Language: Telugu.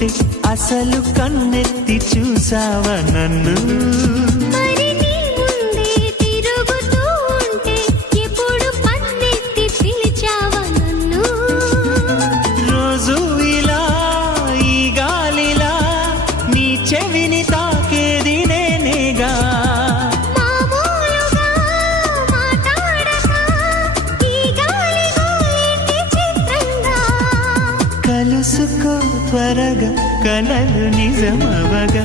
ఉంటే అసలు కన్నెత్తి చూసావా నన్ను? రోజు ఇలా ఈ గాలిలా నీ చెవిని తాకేది నేనేగా. కలుసుకో త్వరగా కలలు నిజమవగా.